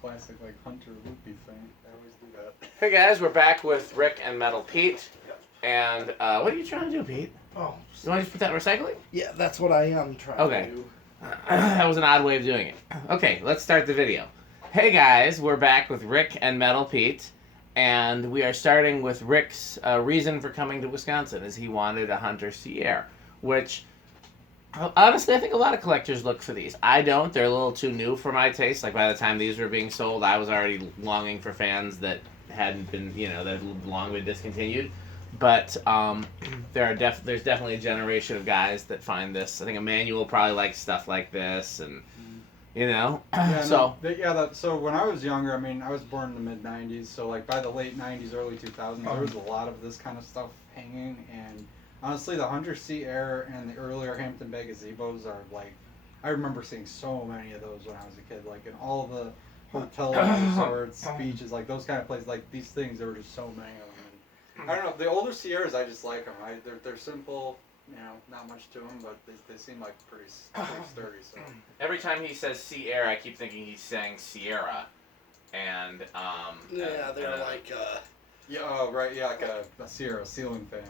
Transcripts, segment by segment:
classic like Hunter loopy thing. I always do that. Hey guys, we're back with Rick and Metal Pete. And what are you trying to do, Pete? Oh, You want to just put that in recycling? yeah, that's what I am trying Okay. to do. That was an odd way of doing it. Okay, let's start the video. Hey guys, we're back with Rick and Metal Pete. And we are starting with Rick's reason for coming to Wisconsin is he wanted a Hunter Sierra, which honestly I think a lot of collectors look for these. I don't. They're a little too new for my taste. Like by the time these were being sold, I was already longing for fans that hadn't been, that had long been discontinued. But there's definitely a generation of guys that find this. I think Emmanuel probably likes stuff like this, and Yeah, so so when I was younger, I mean, I was born in the mid '90s, so like by the late '90s, early 2000s, there was a lot of this kind of stuff hanging. And honestly, the Hunter C Air and the earlier Hampton Bay gazebos are like, I remember seeing so many of those when I was a kid, like in all the hotel resorts, beaches, like those kind of places, like these things. There were just so many of them. And I don't know, the older Sierras, I just like them. They're simple. Not much to them, but they seem like pretty sturdy. So every time he says Sierra, I keep thinking he's saying Sierra, and they're like like a Sierra ceiling fan.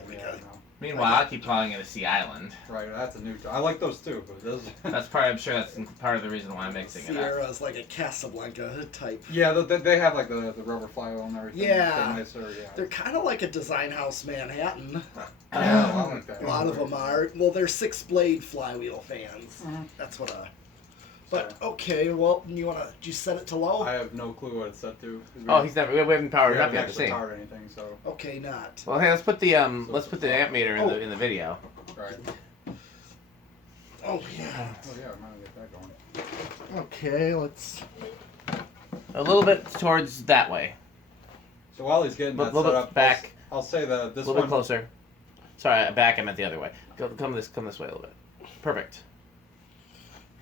Meanwhile, I keep calling it a Sea Island. Right, that's a new. I like those too, but those. I'm sure that's part of the reason why I'm mixing it up. Sierra is like a Casablanca type. Yeah, they have like the rubber flywheel and everything. Yeah, nicer, they're kind of like a Design House Manhattan. Yeah, a lot like that. A lot of them are. Well, they're 6-blade flywheel fans. Mm-hmm. That's what But okay, well, do you set it to low? I have no clue what it's set to. Oh, we haven't powered it up yet to see. Powered anything, so. Okay, not. Well, hey, let's put the amp meter in the video. Right. Oh yeah. Oh yeah, I might get that going. Okay, let's. A little bit towards that way. So while he's getting that little set bit up, back. I'll say this one. A little bit closer. Sorry, back. I meant the other way. Come this way a little bit. Perfect.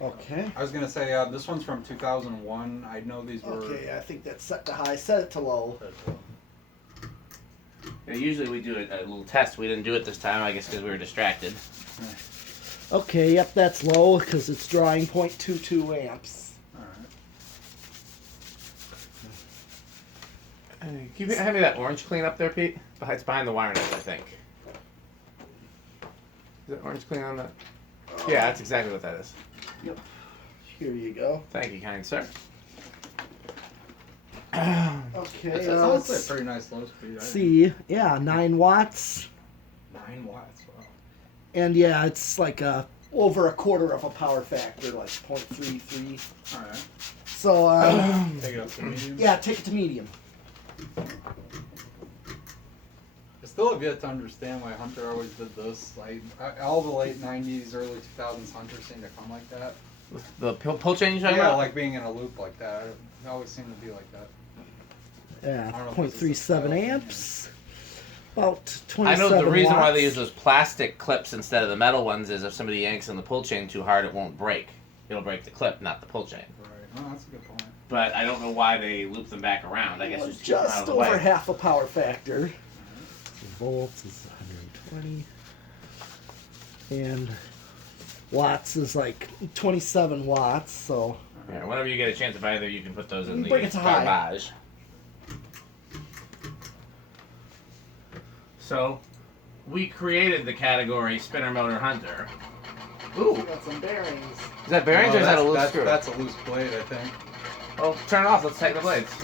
Okay. I was gonna say this one's from 2001. I know these were. Okay, I think that's set to high. Set it to low. Yeah, usually we do a little test. We didn't do it this time, I guess, because we were distracted. Okay, yep, that's low because it's drawing 0.22 amps. All right. Can you hand me that orange clean up there, Pete? It's behind the wire net, I think. Is that orange clean on that? Yeah, that's exactly what that is. Yep. Here you go. Thank you, kind sir. Okay. That's honestly a pretty nice low speed. See, yeah, 9 watts. 9 watts. Wow. And yeah, it's like over a quarter of a power factor, like 0.33. All right. So Take it up to medium. Yeah, take it to medium. I still have yet to understand why Hunter always did this. Like all the late '90s, early 2000s, Hunter seemed to come like that. The pull change? Yeah, like being in a loop like that. It always seemed to be like that. Yeah, 0.37 amps. About 27 I know the reason why they use watts. those plastic clips instead of the metal ones is if somebody yanks on the pull chain too hard, it won't break. It'll break the clip, not the pull chain. Right. Oh, that's a good point. But I don't know why they loop them back around. I guess just keep them out of the over way. half a power factor. Volts is 120. And watts is like 27 watts, so. Yeah, whenever you get a chance of either, you can put those in the Bring it to high. garbage. So, we created the category Spinner Motor Hunter. Ooh, Got some bearings. is that bearings or is that a loose screw? That's a loose blade, I think. Oh, turn it off. Let's tighten the blades.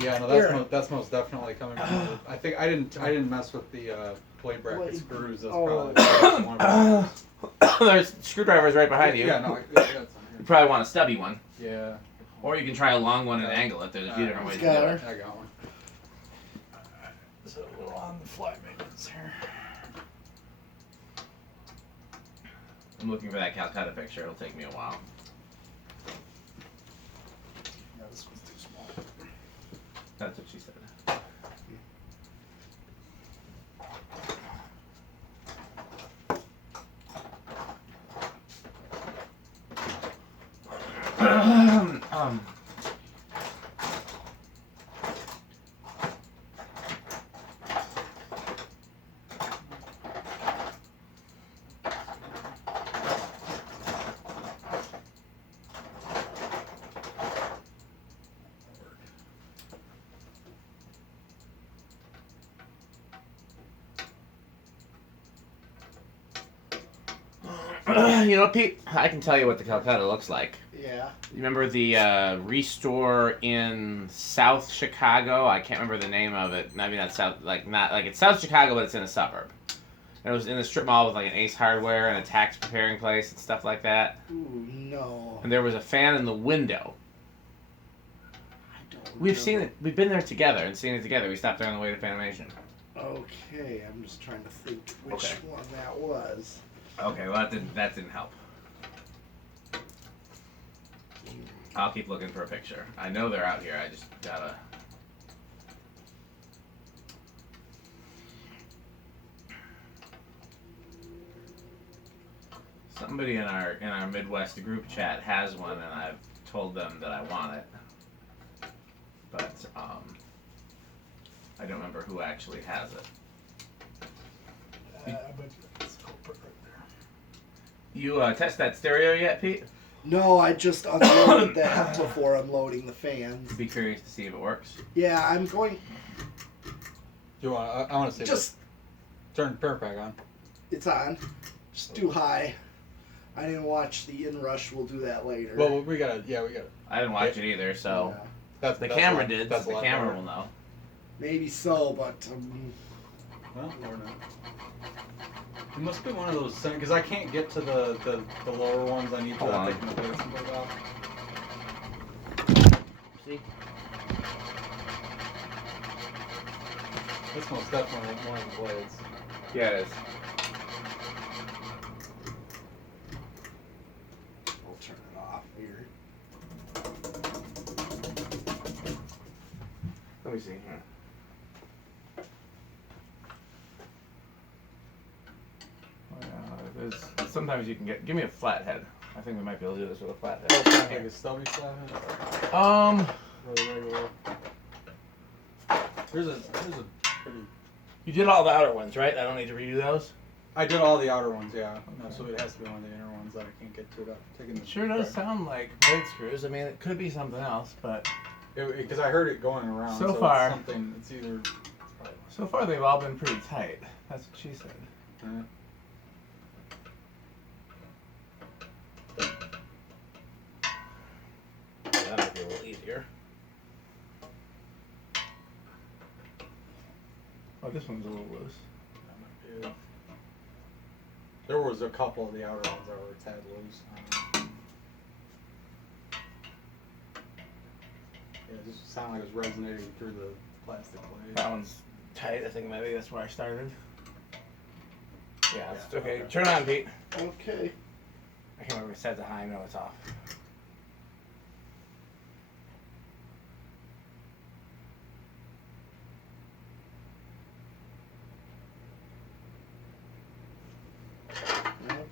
Yeah, no, that's most definitely coming from. I think I didn't mess with the blade bracket screws. That's probably one of them. There's screwdrivers right behind you. Yeah, no, I got some You probably want a stubby one. here. Or you can try a long one and angle it. There's a few different ways to do got it. her. I got one. So a little on the fly maintenance here. I'm looking for that Calcutta picture. It'll take me a while. Yeah, this one's too small. That's what she said. You know, Pete, I can tell you what the Calcutta looks like. Yeah. You remember the Restore in South Chicago? I can't remember the name of it. Maybe not South, not like it's South Chicago, but it's in a suburb. And it was in a strip mall with like an Ace Hardware and a tax preparing place and stuff like that. Ooh, no. And there was a fan in the window. I don't We've remember. seen it. We've been there together and seen it together. We stopped there on the way to Fanimation. Okay, I'm just trying to think which Okay. one that was. Okay, well that didn't help. I'll keep looking for a picture. I know they're out here. I just gotta. Somebody in our Midwest group chat has one, and I've told them that I want it, but I don't remember who actually has it. But it's culprit right there. You test that stereo yet, Pete? No, I just unloaded that before unloading the fans. Be curious to see if it works. Yeah, I'm going. You want? I want to see. Just turn the pack on. it's on. Just too high. I didn't watch the inrush. We'll do that later. Well, we gotta. Yeah, we gotta. I didn't watch it either, so Yeah, That's the that's camera a lot- did. That's So a the lot camera better. will know. maybe so, but Well, or not. It must be one of those because I can't get to the lower ones. I need to Hold on. take the plates and put it off. See? This one's definitely one of the blades. Yeah, it is. we'll turn it off here. Let me see here. Sometimes you can get. Give me a flathead. I think we might be able to do this with a flathead. Like a stubby flathead. Or the regular. Here's a pretty. You did all the outer ones, right? I don't need to redo those. I did all the outer ones, yeah. No, so it has to be one of the inner ones that I can't get to without taking the. It sure does sound like blade screws. I mean, it could be something else, but Because I heard it going around. So So far. it's something. It's either. so far they've all been pretty tight. That's what she said. That might be a little easier. Oh, this one's a little loose. Yeah. There was a couple of the outer ones that were a tad loose. Yeah, it just sounded like it was resonating through the plastic plate. That one's tight. I think maybe that's where I started. Yeah, it's Yeah, okay. okay. Turn on, Pete. Okay. I can't remember if it set to high. No, it's off.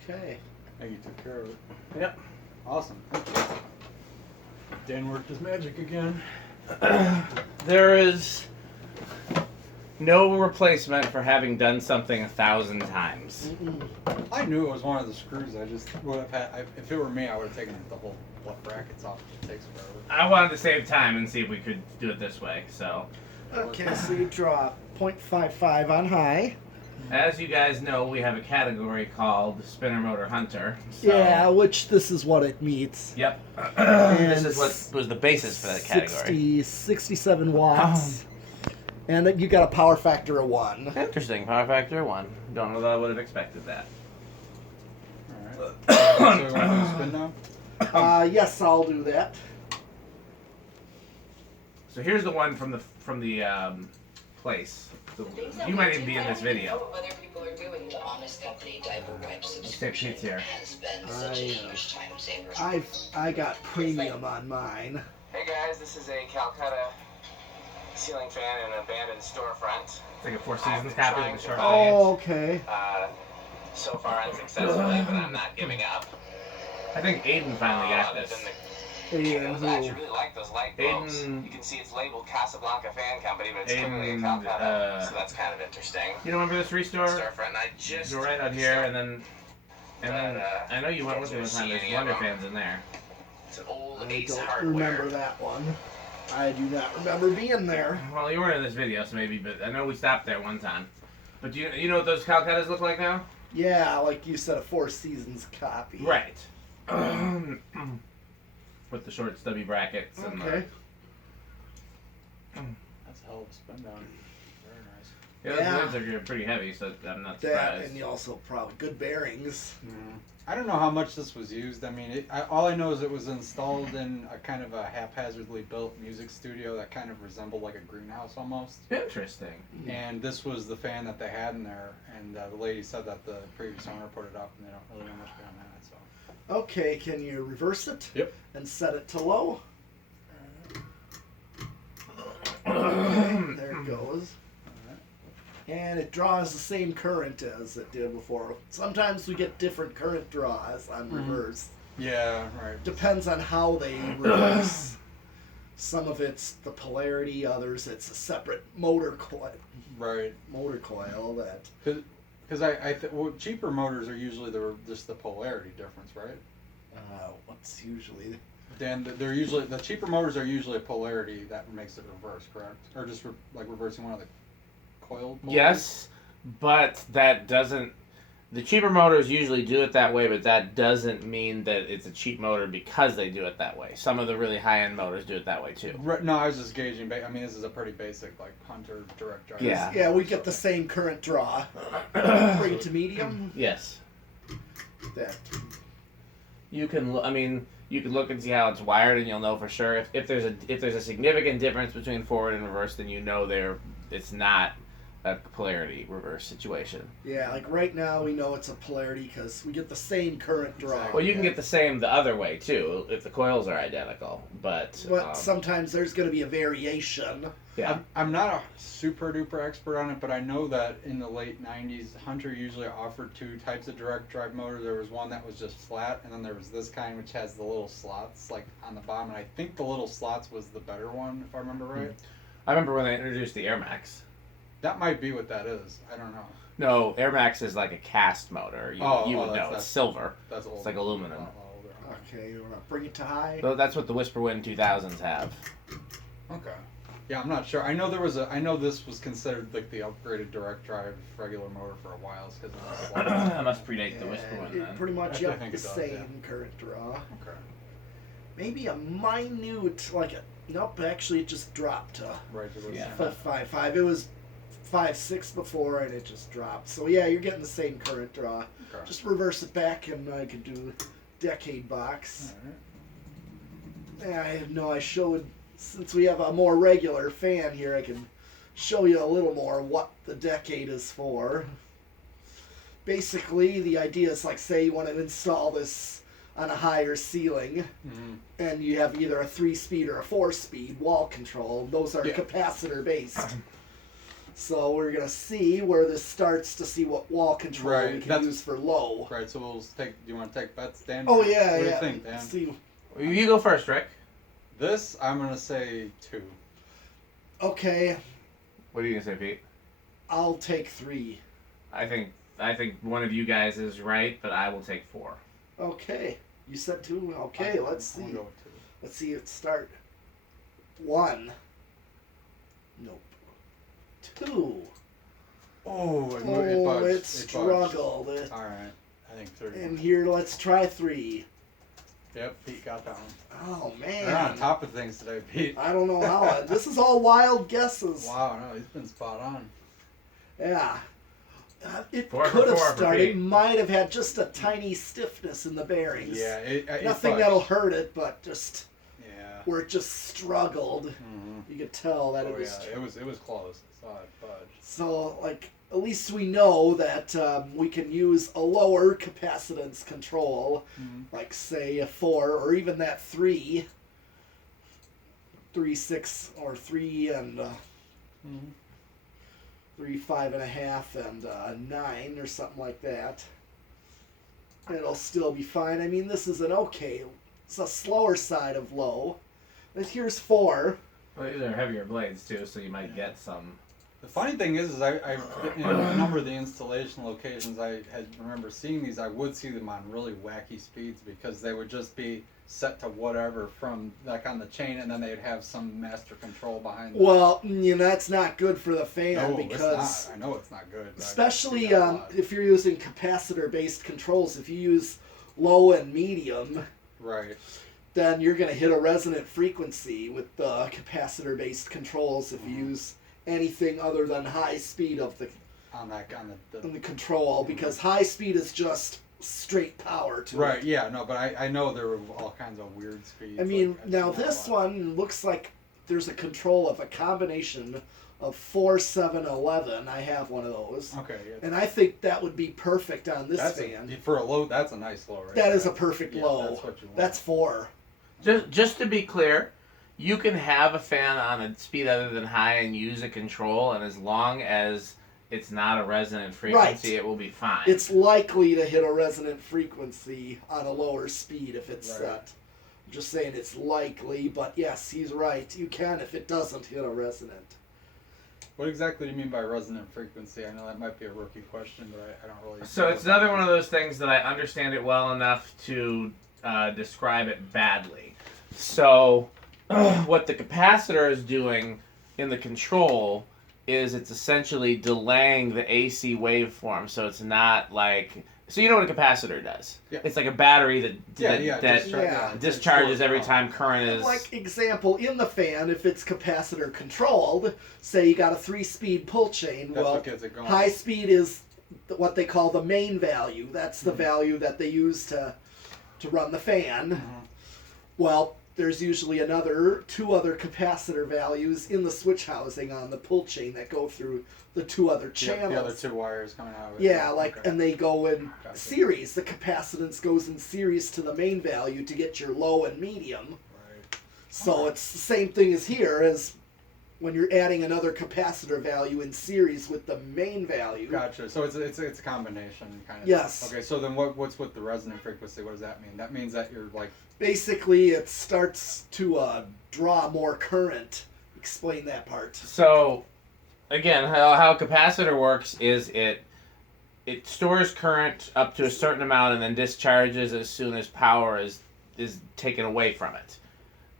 Okay. I think you took care of it. Yep. Awesome. Thank you. Dan worked his magic again. There is no replacement for having done something 1,000 times. I knew it was one of the screws. I just would have had. If it were me, I would have taken the whole brackets off. It takes forever. I wanted to save time and see if we could do it this way. So, Okay, so you draw 0.55 on high. as you guys know, we have a category called Spinner Motor Hunter. So, Yeah, which this is what it meets. Yep. And This is what was the basis for that category. 67 watts. And then you got a power factor of 1. Interesting. Power factor 1. Don't know that I would have expected that. All right. So we want to do a spin now? Yes, I'll do that. So here's the one from the place. You might even be in this video. Other people are doing the Honest Company diaper wipe subscription Pete's here. has been such a huge time saver. I got premium on mine. Hey guys, this is a Calcutta ceiling fan in an abandoned storefront. It's like a Four Seasons copy of the short Oh, okay. So far unsuccessfully, but I'm not giving up. I think Aiden finally got this. And I actually really like those light bulbs. Aiden- You can see it's labeled Casablanca Fan Company, but it's clearly a Aiden, Calcutta, so that's kind of interesting. You remember this restore? Storefront, and I just Go right out here, and then I know you went with me one time. There's see any Wonder of 'em. fans in there. It's an old I Ace don't Hardware. remember that one. I do not remember being there. Well, you weren't in this video, so maybe, but I know we stopped there one time. But you know what those Calcuttas look like now? Yeah, like you said, a Four Seasons copy. Right. With the short stubby brackets and Okay. That's a hell of a spin down. Very nice. those Yeah. blades are pretty heavy, so I'm not That, surprised. and you also probably good bearings. I don't know how much this was used. I mean, all I know is it was installed in a kind of a haphazardly built music studio that kind of resembled like a greenhouse almost. Interesting. And this was the fan that they had in there. And the lady said that the previous owner put it up, and they don't really know much beyond that. So. Okay, can you reverse it? Yep. And set it to low. There it goes. And it draws the same current as it did before. Sometimes we get different current draws on reverse. Yeah, right. Depends on how they reverse. Some of it's the polarity, others it's a separate motor coil. Right. Motor coil that. Because well, cheaper motors are usually just the polarity difference, right? What's usually. Dan, they're usually the cheaper motors are usually a polarity that makes it reverse, correct? Or just like reversing one of the coiled polarities? Yes, but that doesn't. The cheaper motors usually do it that way, but that doesn't mean that it's a cheap motor because they do it that way. Some of the really high-end motors do it that way too. Right, no, I was just gauging. I mean, this is a pretty basic like Hunter direct drive. Yeah. Yeah, we get the same current draw. Bring it to medium. Yes, That. you can. You can look and see how it's wired, and you'll know for sure if there's a significant difference between forward and reverse, then you know it's not a polarity reverse situation. Yeah, like right now we know it's a polarity because we get the same current draw. Well, you can get the same the other way too if the coils are identical, but sometimes there's going to be a variation. yeah. I'm not a super duper expert on it, but I know that in the late 90s, Hunter usually offered two types of direct drive motor. There was one that was just flat, and then there was this kind which has the little slots like on the bottom. And I think the little slots was the better one, if I remember right. I remember when they introduced the Air Max. That might be what that is. I don't know. No, Air Max is like a cast motor. You would know. It's silver. That's old. It's like aluminum. A lot older. Okay, you want to bring it to high? So that's what the Whisperwind 2000s have. Okay. Yeah, I'm not sure. I know this was considered like the upgraded direct drive regular motor for a while because it was That must predate the Yeah, Whisperwind it then. pretty much Actually, I got think the it does, same current draw. Okay. Maybe a minute, nope, actually it just dropped to Right. It was, Yeah. 5.5. It was 5.6 before and it just dropped. So yeah, you're getting the same current draw. Okay. Just reverse it back and I could do decade box. Alright. Yeah, I showed, since we have a more regular fan here, I can show you a little more what the decade is for. Basically, the idea is like, say you want to install this on a higher ceiling, Mm-hmm. and you have either a 3-speed or a 4-speed wall control. Those are Yeah. capacitor based. So we're going to see where this starts to see what wall control Right, we can that's- use for low. Right. So we'll take. Do you want to take bets, Dan? Oh yeah, What do yeah. you think, Dan? See, You go first, Rick. This I'm gonna say 2. okay, What are you gonna say, Pete? I'll take 3. I think one of you guys is right, but I will take 4. Okay, you said 2. Okay, let's I'll see. go with 2. Let's see it start. 1. Nope. 2. Oh, it Oh, bugged. it It struggled. bugged. All right. I think 3. And here, let's try 3. Yep. Pete got that one. Oh They're on man, top of things today, Pete. I don't know how. This is all wild guesses. Wow. No, he's been spot on. Yeah. It 4 for could have 4 for started. Pete. Might have had just a tiny stiffness in the bearings. Yeah. It Nothing bugged. that'll hurt it, but just Yeah. where it just struggled. Mm-hmm. You could tell that Oh it was. yeah. It was close. I saw it budge. So, like, at least we know that we can use a lower capacitance control, Mm-hmm. like, say, a 4, or even that 3, 6, or 3 and Mm-hmm. 3, 5.5, and 9, or something like that. It'll still be fine. I mean, this is an okay. It's a slower side of low. But here's 4. Well, these are heavier blades too, so you might get some. The funny thing is I in a number of the installation locations I remember seeing these, I would see them on really wacky speeds because they would just be set to whatever from like on the chain, and then they'd have some master control behind them. Well, that's not good for the fan No, because it's not. I know it's not good. but I especially see that a lot. if you're using capacitor-based controls. If you use low and medium, Right. then you're going to hit a resonant frequency with the capacitor-based controls if you use anything other than high speed of the On the control, because high speed is just straight power to right, it. yeah, no, but I know there were all kinds of weird speeds. I mean, like, I've now seen that a this lot. one looks like there's a control of a combination of 4, 7, 11. I have one of those. Okay, yeah. And I think that would be perfect on this That's fan. for a low. That's a nice low, right? That is there. a perfect Yeah, low. That's what you want. That's 4. Just to be clear, you can have a fan on a speed other than high and use a control, and as long as it's not a resonant frequency, Right. it will be fine. It's likely to hit a resonant frequency on a lower speed if it's Right. set. I'm just saying it's likely, but yes, he's right. You can if it doesn't hit a resonant. What exactly do you mean by resonant frequency? I know that might be a rookie question, but I don't really. So it's another one of those things that I understand it well enough to describe it badly. So what the capacitor is doing in the control is it's essentially delaying the AC waveform, so it's not like. So you know what a capacitor does? Yeah. It's like a battery that Yeah. discharges every time current is. Like example, in the fan, if it's capacitor controlled, say you got a 3-speed pull chain, That's well, what gets it going. high speed is what they call the main value. That's the value that they use to run the fan. Mhm. Well, there's usually 2 other capacitor values in the switch housing on the pull chain that go through the 2 other Yeah, channels. the other 2 wires coming out of it. Yeah, like, okay. and they go in Gotcha. series. The capacitance goes in series to the main value to get your low and medium. Right. So it's the same thing as here as when you're adding another capacitor value in series with the main value. Gotcha. So it's a combination kind of. Yes. Thing. Okay. So then what's with the resonant frequency? What does that mean? That means that you're like. Basically, it starts to draw more current. Explain that part. So, again, how a capacitor works is it stores current up to a certain amount and then discharges as soon as power is taken away from it.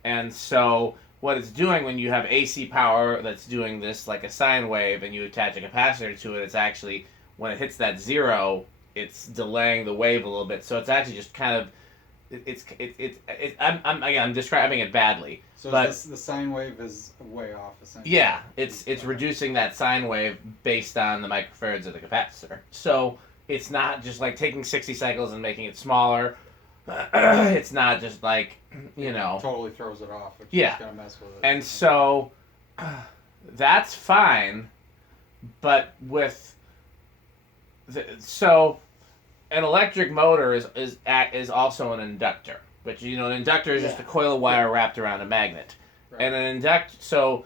And so what it's doing when you have AC power that's doing this like a sine wave and you attach a capacitor to it, it's actually, when it hits that 0, it's delaying the wave a little bit. So it's actually just kind of, I'm describing it badly. So But- the sine wave is way off essentially. Yeah, it's reducing that sine wave based on the microfarads of the capacitor. So it's not just like taking 60 cycles and making it smaller. It's not just like, Totally throws it off. Which Yeah. is gonna mess with it. And so that's fine, but with so an electric motor is also an inductor. But an inductor is just a coil of wire wrapped around a magnet. Right. And an so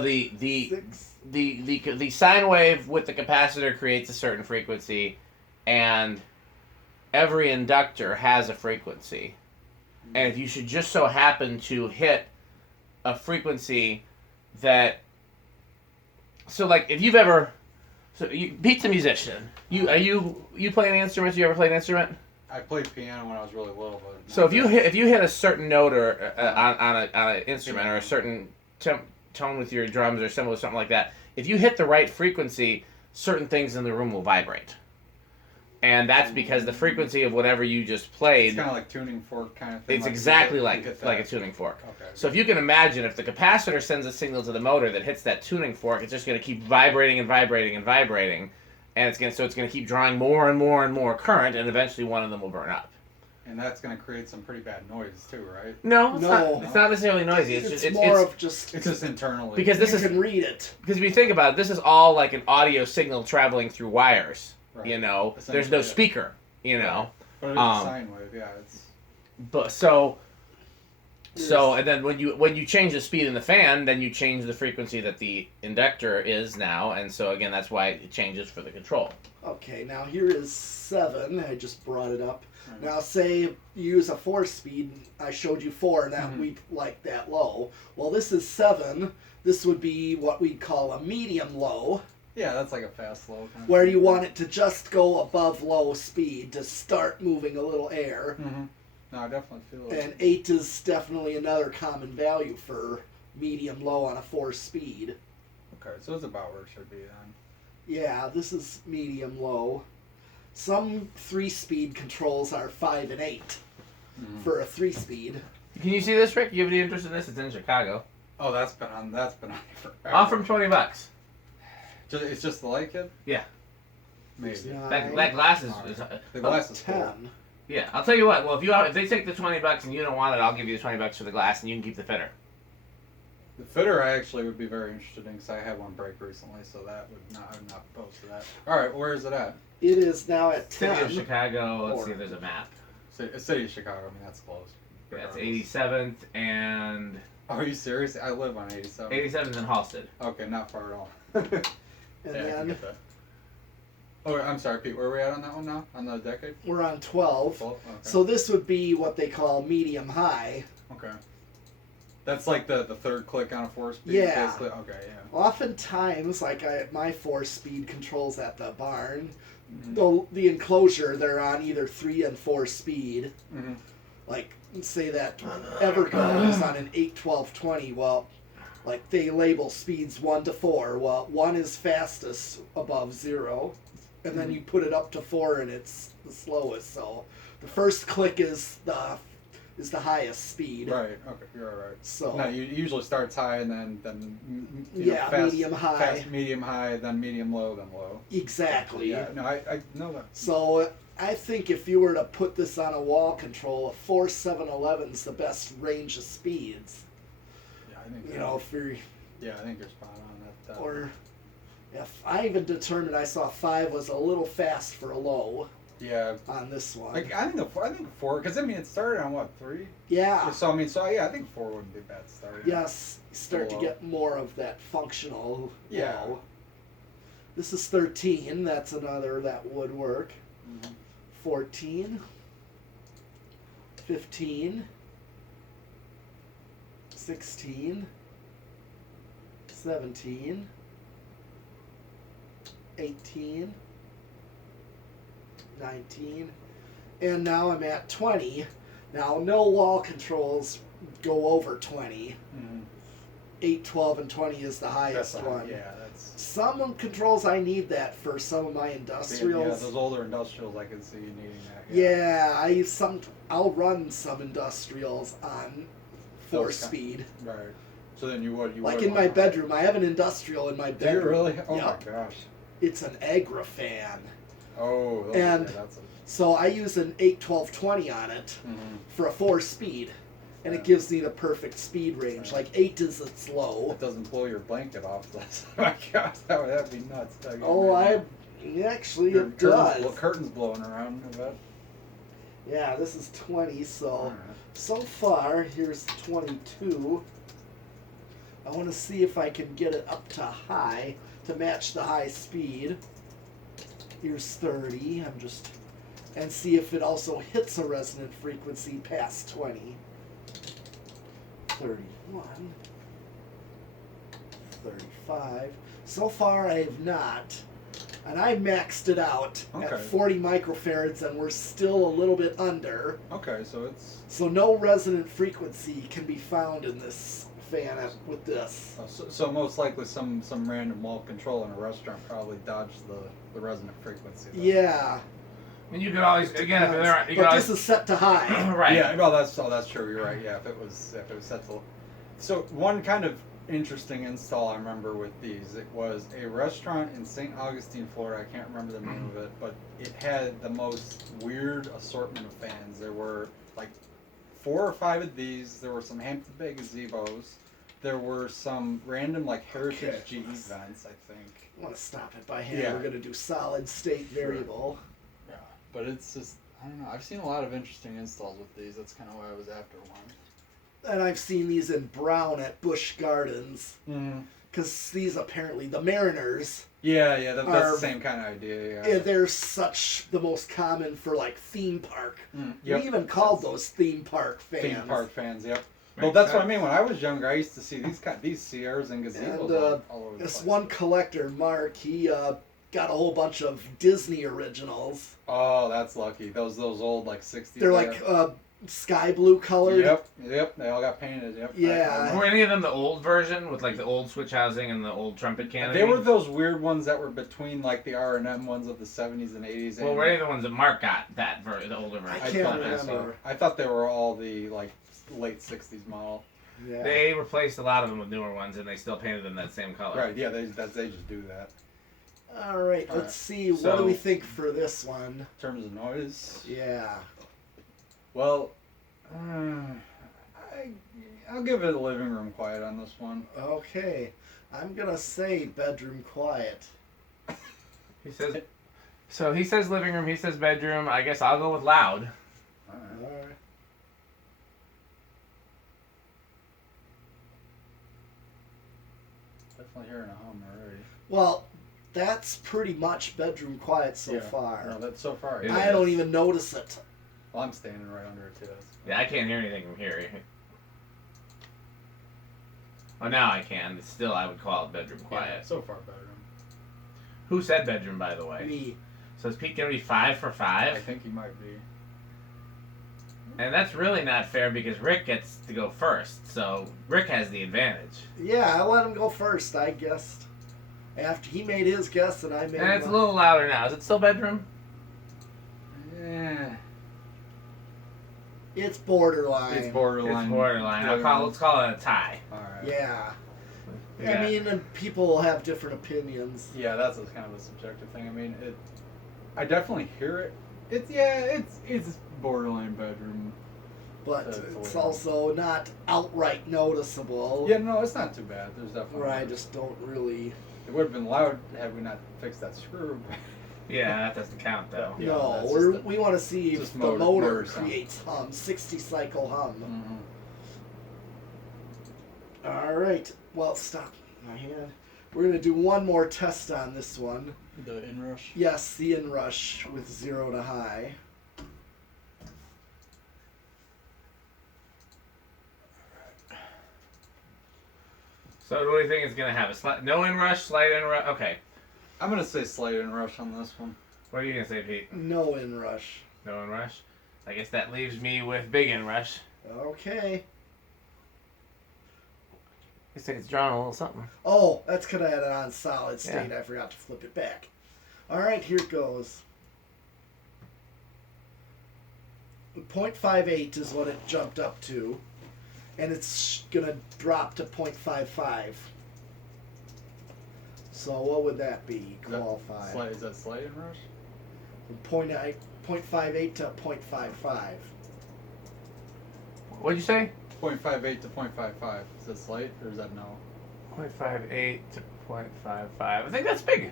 the 6. the sine wave with the capacitor creates a certain frequency, and every inductor has a frequency. And if you should just so happen to hit a frequency that, so like if you've ever, Pete's a musician. You play any instruments? You ever played an instrument? I played piano when I was really little, but. So if you hit a certain note or on an instrument or a certain tone with your drums or cymbal or something like that, if you hit the right frequency, certain things in the room will vibrate, and that's because the frequency of whatever you just played. It's kind of like tuning fork kind of thing. It's like exactly you like get a that. tuning fork. Okay. So if you can imagine, if the capacitor sends a signal to the motor that hits that tuning fork, it's just going to keep vibrating and vibrating and vibrating, and it's going to keep drawing more and more and more current, and eventually one of them will burn up. And that's going to create some pretty bad noise too, right? No, it's No. not. It's not necessarily noisy. It's It's more of just It's just internally. because this you is can read it. because if you think about it, this is all like an audio signal traveling through wires. Right. There's no Essentially, yeah. speaker. But it's a Um, sine wave, yeah. It's But so So, and then when you change the speed in the fan, then you change the frequency that the inductor is now, and so again, that's why it changes for the control. Okay, now here is 7. I just brought it up. Right. Now, say you use a 4-speed. I showed you 4, and that we like that low. Well, this is 7. This would be what we'd call a medium low, Yeah, that's like a fast low kind of where thing. you want it to just go above low speed to start moving a little air. Mm-hmm. No, I definitely feel it. And 8 is definitely another common value for medium low on a 4-speed. Okay, so it's about where it should be then. Yeah, this is medium low. Some 3-speed controls are 5 and 8 for a 3-speed. Can you see this, Rick? You have any interest in this? It's in Chicago. Oh, that's been on forever. Off from $20. It's just the light kit? Yeah. Maybe. That glass is The glass is full. 10. yeah. I'll tell you what. Well, if they take the $20 and you don't want it, I'll give you the $20 for the glass, and you can keep the fitter. The fitter I actually would be very interested in because I had one break recently, so that I would not oppose to that. All right, where is it at? It is now at 10. City of Chicago. Let's Or- see if there's a map. City of Chicago. I mean, that's close. That's Regardless. 87th and Are you serious? I live on 87. 87th and Halsted. Okay, not far at all. And Yeah, I can then get that. Oh, I'm sorry, Pete. Where are we at on that one now? On the decade? we're on 12. 12? Okay. So this would be what they call medium high. Okay. That's like the third click on a 4-speed? Yeah. Basically? Okay, yeah. Oftentimes, like my 4-speed controls at the barn, Mm-hmm. the enclosure, they're on either 3 and 4 speed. Mm-hmm. Like, say that Evergo is on an 8, 12, 20. Well, like they label speeds 1 to 4. Well, 1 is fastest above 0, and then you put it up to 4 and it's the slowest. So the first click is the highest speed. Right, okay, you're all right. So No, you usually starts high and then Yeah, medium high. fast, medium high, then medium low, then low. exactly. Yeah, no, I know that. So I think if you were to put this on a wall control, a 4711 is the best range of speeds. Yeah, I think You know, if you're Yeah, I think you're spot on that. or if I even determined I saw 5 was a little fast for a low yeah, on this one. like I think 4 because I mean it started on what 3. Yeah. So I mean yeah I think 4 wouldn't be a bad start. Yes, you start to Low. get more of that functional Yeah. low. This is 13. That's another that would work. Mhm. 14. 15. 16. 17. 18. 19. And now I'm at 20. Now, no wall controls go over 20. Mhm. 8, 12, and 20 is the highest That's one. Yeah, that's. Some controls I need that for some of my Yeah, industrials. those older industrials I can see you needing that. Yeah, I'll run some industrials on Those 4-speed. Right. So then you would Like in my bedroom, I have an industrial in my Do you bedroom. really? Oh Yep. my gosh. It's an Agra fan. Oh. Those, And- yeah, that's a. So I use an 8, 12, 20 on it Mhm. for a 4-speed. And Yeah. it gives me the perfect speed range. Like 8 is its low. It doesn't blow your blanket off. That's, oh my gosh, that'd be nuts. Oh, actually Your it does. curtains blowing around. I bet. Yeah, this is 20, so Alright. so far here's 22. I want to see if I can get it up to high to match the high speed. Here's 30. And see if it also hits a resonant frequency past 20. 31. 35. So far I have not. And I maxed it out Okay. at 40 microfarads and we're still a little bit under. Okay, so it's. So no resonant frequency can be found in this fan with this. So most likely some random wall control in a restaurant probably dodged the resonant frequency. Though. Yeah. And you could always, again, if they're, you could But always, this is set to high. right. Yeah, well that's true. You're right. Yeah, if it was set to. So one kind of interesting install I remember with these, it was a restaurant in St. Augustine, Florida. I can't remember the name of it, but it had the most weird assortment of fans. There were like 4 or 5 of these. There were some Hampton Bay gazebos. There were some random like Heritage Okay. GE vents, I think. I want to stop it by hand. Yeah. We're going to do solid state variable. Yeah, but it's just I don't know. I've seen a lot of interesting installs with these. That's kind of why I was after one. and I've seen these in brown at Busch Gardens. Because these apparently, the Mariners, Yeah, that's Are- the same kind of idea. yeah, they're such the most common for like theme park. Yep. We even called those theme park fans. Theme park fans. Yep. Well, Makes that's what I sense. mean. When I was younger, I used to see these Sierras and gazebos And all over the this place. one collector, Mark, he got a whole bunch of Disney originals. Oh, that's lucky. Those old like 60s. They're like sky blue colored. Yep. They all got painted. Yep. Yeah. Were any of them the old version with like the old switch housing and the old trumpet canopy? They were those weird ones that were between like the R&M ones of the 70s and 80s. Well, and were any of the ones that Mark got the older version? I can't thought remember. so. I thought they were all the like late 60s model. Yeah. They replaced a lot of them with newer ones, and they still painted them that same color. Right. Yeah. They just do that. All right, All let's right. see. What So- do we think for this one? In terms of noise. Yeah. Well, I'll give it a living room quiet on this one. Okay. I'm gonna say bedroom quiet. He says. So he says living room. He says bedroom. I guess I'll go with loud. All right. All right. Definitely hearing a hum already. Well, that's pretty much bedroom quiet so Yeah. far. No, that's so far. It I is. don't even notice it. Well, I'm standing right under it too. Yeah, I can't hear anything from here. Oh, now I can. Still, I would call it bedroom quiet. Yeah, so far bedroom. Who said bedroom, by the way? Me. So is Pete gonna be 5 for I 5? think he might be. And that's really not fair because Rick gets to go first. So Rick has the advantage. Yeah, I let him go first, I guessed. After he made his guess and I made And it's a mine. little louder now. Is it still bedroom? Yeah. It's borderline. It's borderline. It's borderline. Let's call it a tie. All right. Yeah. We I got- mean, and people will have different opinions. Yeah, that's a kind of a subjective thing. I mean, I definitely hear it. It's borderline bedroom. But That's it's the way. also not outright noticeable. Yeah, no, it's not too bad. There's definitely. Where I just don't really. It would have been loud had we not fixed that screw. Yeah, that doesn't count though. Yeah, no, that's we just we want to see if just the motor motor sound. creates hum, 60 cycle hum. Mm-hmm. All right. Well, stop my hand. We're gonna do one more test on this one. The inrush. Yes, the inrush with 0 to high. So what do you think it's gonna have? No inrush, slight inrush. Okay. I'm gonna say slight inrush on this one. What are you gonna say, Pete? No inrush. No inrush. I guess that leaves me with big inrush. Okay. I think it's drawing a little something. Oh, that's because I had it on solid state. Yeah. I forgot to flip it back. All right, here it goes. 0.58 is what it jumped up to, and it's gonna drop to 0.55. So what would that be? Qualify. Is that slight inrush? From 0.58 to 0.55. What'd you say? 0.58 to 0.55. Is that slight or is that no? 0.58 to 0.55. I think that's big.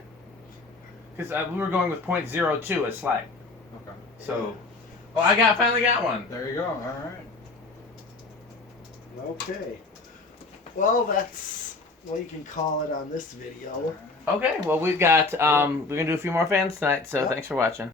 Because we were going with 0.02 as slight. Okay. So, oh, finally got one. There you go. All right. Okay. Well, that's what you can call it on this video. Okay, well we've got we're gonna do a few more fans tonight. So Yep. thanks for watching.